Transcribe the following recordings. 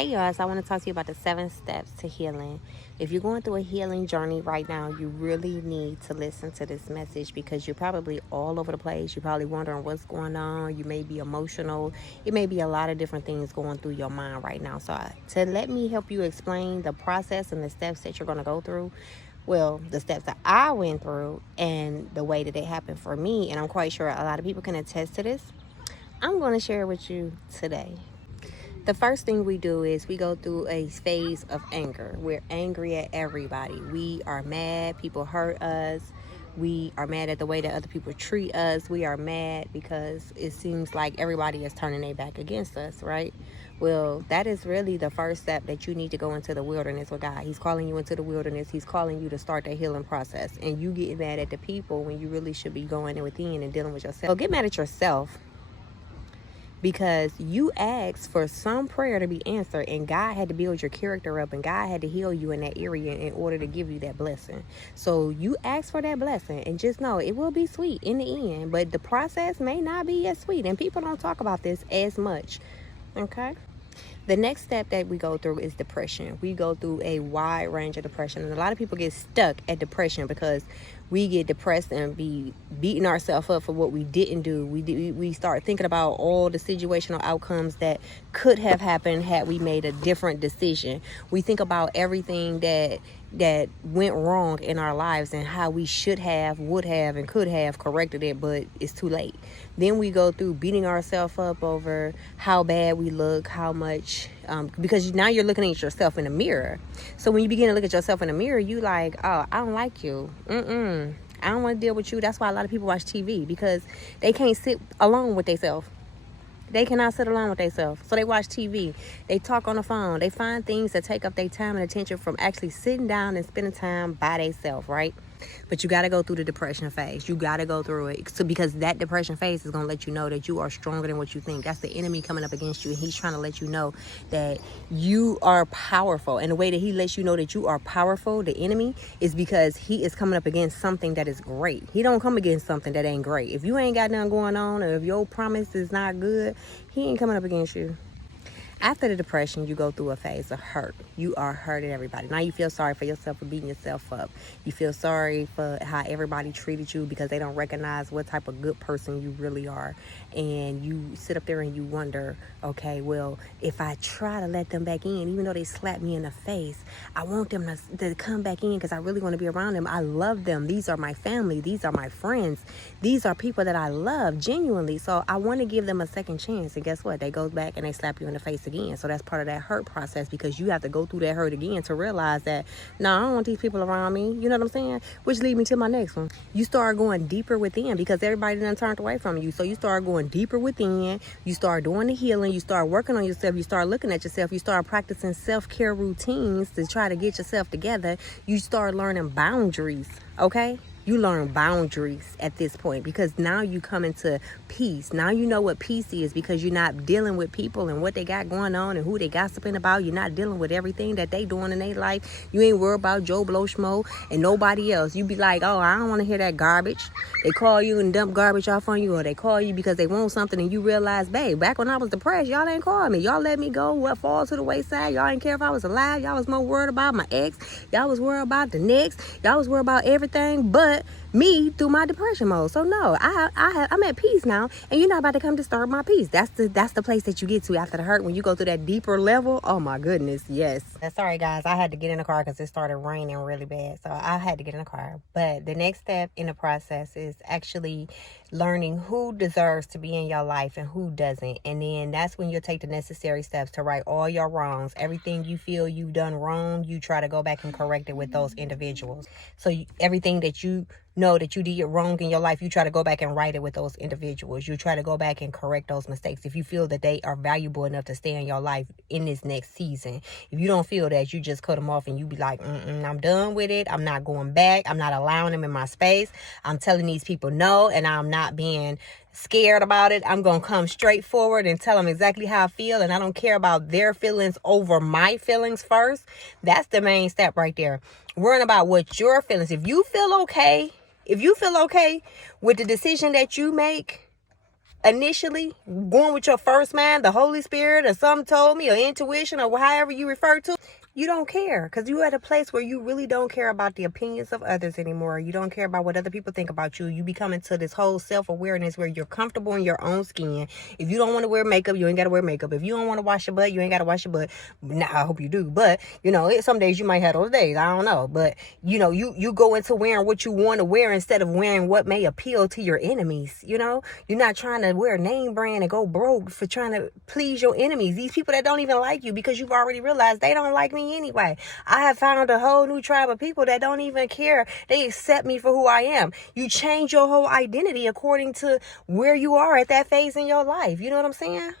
Hey y'all, so I want to talk to you about the 7 steps to healing. If you're going through a healing journey right now, you really need to listen to this message because you're probably all over the place. You're probably wondering what's going on. You may be emotional. It may be a lot of different things going through your mind right now. So to let me help you explain the process and the steps that you're going to go through, well, the steps that I went through and the way that it happened for me, and I'm quite sure a lot of people can attest to this, I'm going to share with you today. The first thing we do is we go through a phase of anger. We're angry at everybody. We are mad. People hurt us. We are mad at the way that other people treat us. We are mad because it seems like everybody is turning their back against us, right? Well, that is really the first step that you need to go into the wilderness with God. He's calling you into the wilderness. He's calling you to start the healing process. And you get mad at the people when you really should be going in within and dealing with yourself. So get mad at yourself because you asked for some prayer to be answered, and God had to build your character up, and God had to heal you in that area in order to give you that blessing. So you ask for that blessing, and just know it will be sweet in the end, but the process may not be as sweet, and people don't talk about this as much. Okay. The next step that we go through is depression. We go through a wide range of depression, and a lot of people get stuck at depression because we get depressed and be beating ourselves up for what we didn't do. We start thinking about all the situational outcomes that could have happened had we made a different decision. We think about everything that went wrong in our lives and how we should have, would have, and could have corrected it, but it's too late. Then we go through beating ourselves up over how bad we look, how much, because now you're looking at yourself in the mirror. So when you begin to look at yourself in the mirror, you like, oh, I don't like you. I don't want to deal with you. That's why a lot of people watch TV, because they can't sit alone with themselves. They cannot sit alone with themselves. So they watch TV. They talk on the phone. They find things that take up their time and attention from actually sitting down and spending time by themselves, right? But you got to go through the depression phase. You got to go through it. So because that depression phase is going to let you know that you are stronger than what you think. That's the enemy coming up against you. And he's trying to let you know that you are powerful. And the way that he lets you know that you are powerful, the enemy, is because he is coming up against something that is great. He don't come against something that ain't great. If you ain't got nothing going on, or if your promise is not good, he ain't coming up against you. After the depression, you go through a phase of hurt. You are hurting everybody. Now you feel sorry for yourself for beating yourself up. You feel sorry for how everybody treated you because they don't recognize what type of good person you really are. And you sit up there and you wonder, okay, well, if I try to let them back in, even though they slapped me in the face, I want them to come back in because I really want to be around them. I love them. These are my family. These are my friends. These are people that I love genuinely. So I want to give them a second chance. And guess what? They go back and they slap you in the face again. So that's part of that hurt process, because you have to go through that hurt again to realize that, no, I don't want these people around me. You know what I'm saying? Which leads me to my next one. You start going deeper within because everybody done turned away from you. So you start going deeper within. You start doing the healing. You start working on yourself. You start looking at yourself. You start practicing self-care routines to try to get yourself together. You start learning boundaries, okay? You learn boundaries at this point, because now you come into peace. Now you know what peace is, because you're not dealing with people and what they got going on and who they gossiping about. You're not dealing with everything that they doing in their life. You ain't worried about Joe Blow Schmo and nobody else. You be like, oh, I don't want to hear that garbage. They call you and dump garbage off on you, or they call you because they want something, and you realize, babe, back when I was depressed, y'all ain't call me. Y'all let me go. What fall to the wayside? Y'all ain't care if I was alive. Y'all was more worried about my ex. Y'all was worried about the next. Y'all was worried about everything but me through my depression mode. So no, I'm at peace now, and you're not about to come disturb my peace. That's the place that you get to after the hurt, when you go through that deeper level. Oh my goodness, yes. Sorry guys, I had to get in the car because it started raining really bad, so I had to get in the car. But the next step in the process is actually learning who deserves to be in your life and who doesn't. And then that's when you'll take the necessary steps to right all your wrongs. Everything you feel you've done wrong, you try to go back and correct it with those individuals. So everything that you know that you did wrong in your life, you try to go back and right it with those individuals. You try to go back and correct those mistakes if you feel that they are valuable enough to stay in your life in this next season. If you don't feel that, you just cut them off and you be like, I'm done with it. I'm not going back. I'm not allowing them in my space. I'm telling these people no, and I'm not being scared about it. I'm going to come straight forward and tell them exactly how I feel, and I don't care about their feelings over my feelings first. That's the main step right there. Worrying about what your feelings. If you feel okay with the decision that you make, initially, going with your first mind, the Holy Spirit, or something told me, or intuition, or however you refer to, you don't care, because you're at a place where you really don't care about the opinions of others anymore. You don't care about what other people think about you. You become into this whole self-awareness where you're comfortable in your own skin. If you don't want to wear makeup, you ain't got to wear makeup. If you don't want to wash your butt, you ain't got to wash your butt. Nah, I hope you do. But, some days you might have those days. I don't know. But, you go into wearing what you want to wear instead of wearing what may appeal to your enemies. You're not trying to wear a name brand and go broke for trying to please your enemies. These people that don't even like you, because you've already realized they don't like me anyway. I have found a whole new tribe of people that don't even care. They accept me for who I am. You change your whole identity according to where you are at that phase in your life. You know what I'm saying?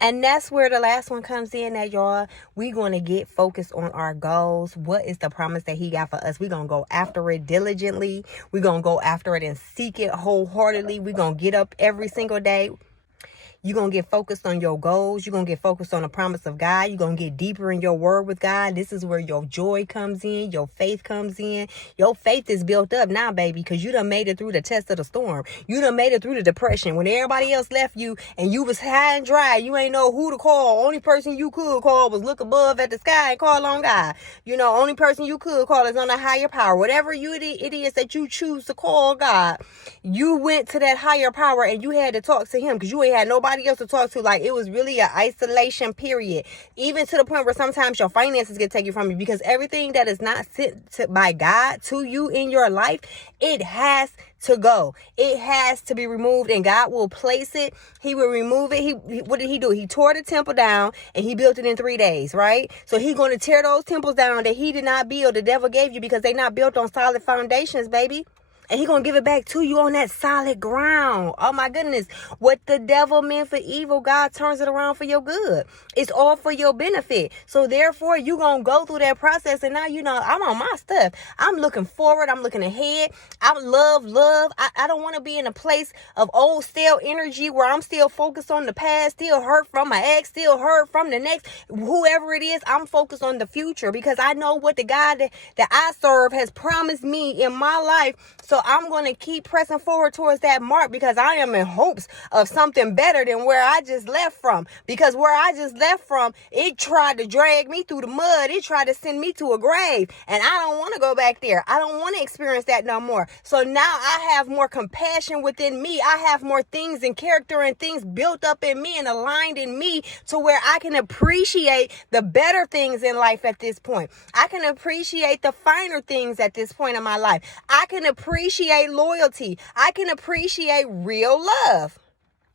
And that's where the last one comes in, that y'all, we going to get focused on our goals. What is the promise that he got for us? We're going to go after it diligently. We're going to go after it and seek it wholeheartedly. We're going to get up every single day. You're going to get focused on your goals. You're going to get focused on the promise of God. You're going to get deeper in your word with God. This is where your joy comes in. Your faith comes in. Your faith is built up now, baby, because you done made it through the test of the storm. You done made it through the depression. When everybody else left you and you was high and dry, you ain't know who to call. Only person you could call was look above at the sky and call on God. Only person you could call is on a higher power. Whatever it is that you choose to call God, you went to that higher power and you had to talk to him, because you ain't had nobody else to talk to. Like, it was really an isolation period, even to the point where sometimes your finances get taken from you, because everything that is not sent by God to you in your life, it has to go. It has to be removed, and God will place it. He will remove it. What did he do? He tore the temple down and he built it in 3 days, right? So he's going to tear those temples down that he did not build, the devil gave you, because they're not built on solid foundations, baby. And he's going to give it back to you on that solid ground. Oh, my goodness. What the devil meant for evil, God turns it around for your good. It's all for your benefit. So, therefore, you're going to go through that process. And now, I'm on my stuff. I'm looking forward. I'm looking ahead. I love. I don't want to be in a place of old, stale energy where I'm still focused on the past, still hurt from my ex, still hurt from the next, whoever it is. I'm focused on the future, because I know what the God that I serve has promised me in my life. So I'm going to keep pressing forward towards that mark, because I am in hopes of something better than where I just left from. Because where I just left from, it tried to drag me through the mud. It tried to send me to a grave. And I don't want to go back there. I don't want to experience that no more. So now I have more compassion within me. I have more things and character and things built up in me and aligned in me to where I can appreciate the better things in life at this point. I can appreciate the finer things at this point in my life. I can appreciate loyalty. I can appreciate real love.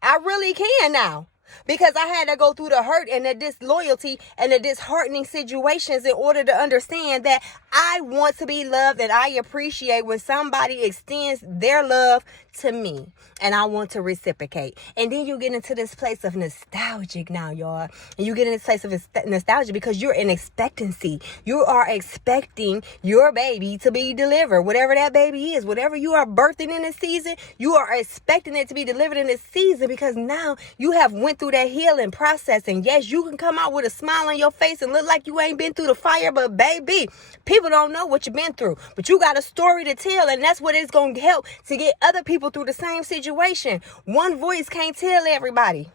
I really can now. Because I had to go through the hurt and the disloyalty and the disheartening situations in order to understand that I want to be loved, and I appreciate when somebody extends their love to me, and I want to reciprocate. And then you get into this place of nostalgic now, y'all. And you get in this place of nostalgia because you're in expectancy. You are expecting your baby to be delivered. Whatever that baby is, whatever you are birthing in this season, you are expecting it to be delivered in this season, because now you have went through that healing process. And yes, you can come out with a smile on your face and look like you ain't been through the fire, but baby, people don't know what you've been through. But you got a story to tell, and that's what it's going to help to get other people through the same situation. One voice can't tell everybody,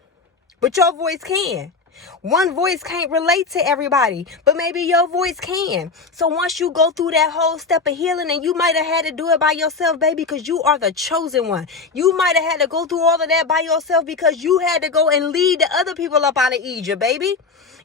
but your voice can. One voice can't relate to everybody, but maybe your voice can. So once you go through that whole step of healing, and you might have had to do it by yourself, baby, because you are the chosen one. You might have had to go through all of that by yourself because you had to go and lead the other people up out of Egypt, baby.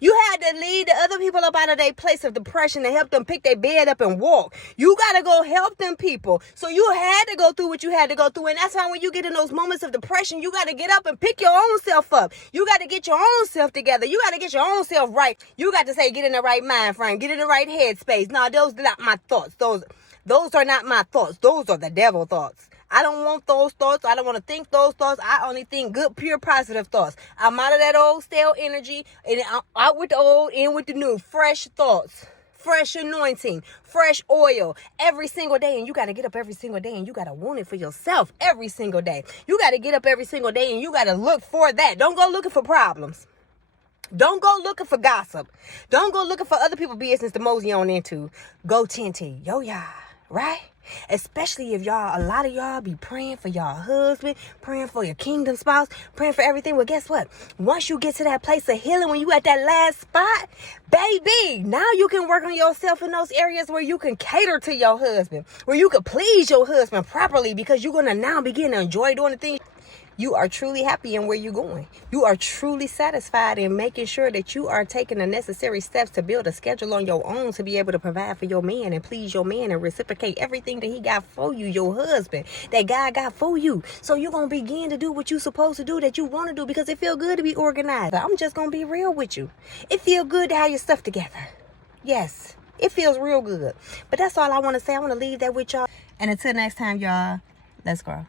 You had to lead the other people up out of their place of depression and help them pick their bed up and walk. You got to go help them people. So you had to go through what you had to go through. And that's why when you get in those moments of depression, you got to get up and pick your own self up. You got to get your own self together. You got to get your own self right. You got to say, get in the right mind frame. Get in the right headspace. No, those are not my thoughts. Those are not my thoughts. Those are the devil thoughts. I don't want those thoughts. I don't want to think those thoughts. I only think good, pure, positive thoughts. I'm out of that old stale energy, and I'm out with the old, in with the new. Fresh thoughts, fresh anointing, fresh oil every single day. And you got to get up every single day, and you got to want it for yourself every single day. You got to get up every single day, and you got to look for that. Don't go looking for problems. Don't go looking for gossip. Don't go looking for other people's business to mosey on into. Go tend to yo, yeah, right? Especially if y'all, a lot of y'all be praying for y'all husband, praying for your kingdom spouse, praying for everything. Well, guess what? Once you get to that place of healing, when you at that last spot, baby, now you can work on yourself in those areas where you can cater to your husband, where you can please your husband properly, because you're going to now begin to enjoy doing the things. You are truly happy in where you're going. You are truly satisfied in making sure that you are taking the necessary steps to build a schedule on your own to be able to provide for your man and please your man and reciprocate everything that he got for you, your husband, that God got for you. So you're going to begin to do what you're supposed to do, that you want to do, because it feels good to be organized. I'm just going to be real with you. It feels good to have your stuff together. Yes, it feels real good. But that's all I want to say. I want to leave that with y'all. And until next time, y'all, let's grow.